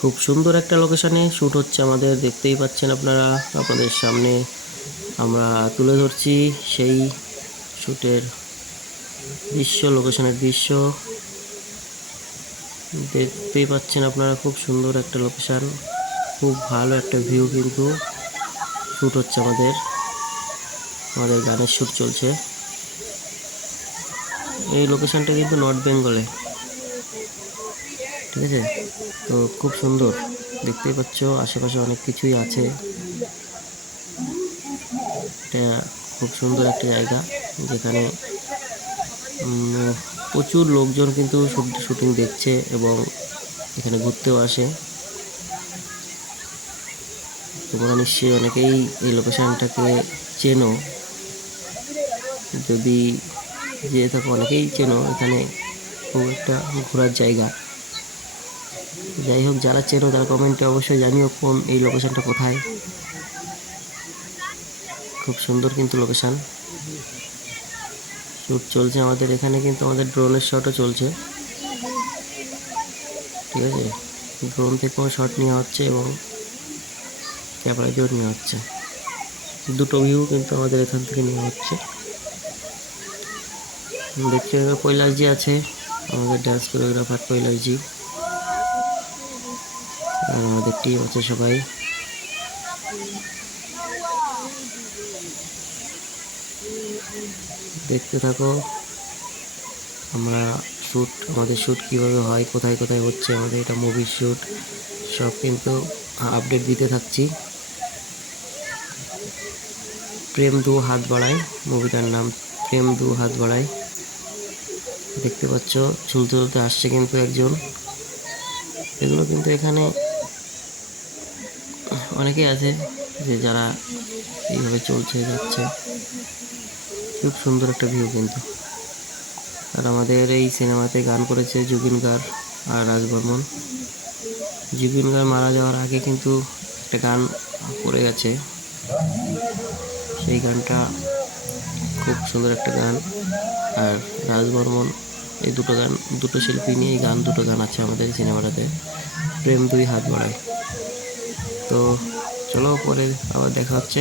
খুব সুন্দর একটা লোকেশনে শ্যুট হচ্ছে আমাদের, দেখতেই পাচ্ছেন আপনারা। আপনাদের সামনে আমরা তুলে ধরছি সেই শ্যুটের দৃশ্য, লোকেশনের দৃশ্য দেখতেই পাচ্ছেন আপনারা। খুব সুন্দর একটা লোকেশন, খুব ভালো একটা ভিউ, কিন্তু শ্যুট হচ্ছে আমাদের গানের শ্যুট চলছে। এই লোকেশনটা কিন্তু নর্থ বেঙ্গলে, ঠিক আছে। তো খুব সুন্দর, দেখতেই পাচ্ছ আশেপাশে অনেক কিছুই আছে। এটা খুব সুন্দর একটা জায়গা, যেখানে প্রচুর লোকজন কিন্তু শুটিং দেখছে এবং এখানে ঘুরতেও আসে। তোমরা নিশ্চয়ই অনেকেই এই লোকেশনটাকে চেনো, যদি যেয়ে থাকো অনেকেই চেনো। এখানে খুব একটা ঘোরার জায়গা। যাই হোক, যারা চেনো তারা কমেন্টে অবশ্যই জানিও কোন এই লোকেশনটা কোথায়। খুব সুন্দর কিন্তু লোকেশন, শ্যুট চলছে আমাদের এখানে, কিন্তু আমাদের ড্রোনের শটও চলছে, ঠিক আছে। ড্রোন থেকেও শট নেওয়া হচ্ছে এবং ক্যামেরা দিয়েও নেওয়া হচ্ছে। দুটো ভিউ কিন্তু আমাদের এখান থেকে নেওয়া হচ্ছে। দেখতে কৈলাসজি আছে, আমাদের ডান্স কোরিওগ্রাফার কৈলাসজি, আমাদের টিম আছে সবাই। দেখতে থাকো আমাদের শ্যুট কীভাবে হয়, কোথায় কোথায় হচ্ছে আমাদের এটা মুভির শ্যুট, সব কিন্তু আপডেট দিতে থাকছি। প্রেম দু হাত বাড়ায়, মুভিটার নাম প্রেম দু হাত বাড়ায়। দেখতে পাচ্ছ ঝুলতে ঝুলতে আসছে কিন্তু একজন। এগুলো কিন্তু এখানে অনেকেই আছে যে যারা এইভাবে চলছে যাচ্ছে। খুব সুন্দর একটা ভিউ কিন্তু। আর আমাদের এই সিনেমাতে গান করেছে জুবিন গার্গ আর রাজ বর্মন। জুবিন গার্গ মারা যাওয়ার আগে কিন্তু একটা গান করে গেছে, সেই গানটা খুব সুন্দর একটা গান। আর রাজ বর্মন, এই দুটো শিল্পী নিয়ে এই দুটো গান আছে আমাদের এই সিনেমাটাতে, প্রেম দুই হাত বাড়ায়। তো চলো, পরে আবার দেখা হচ্ছে।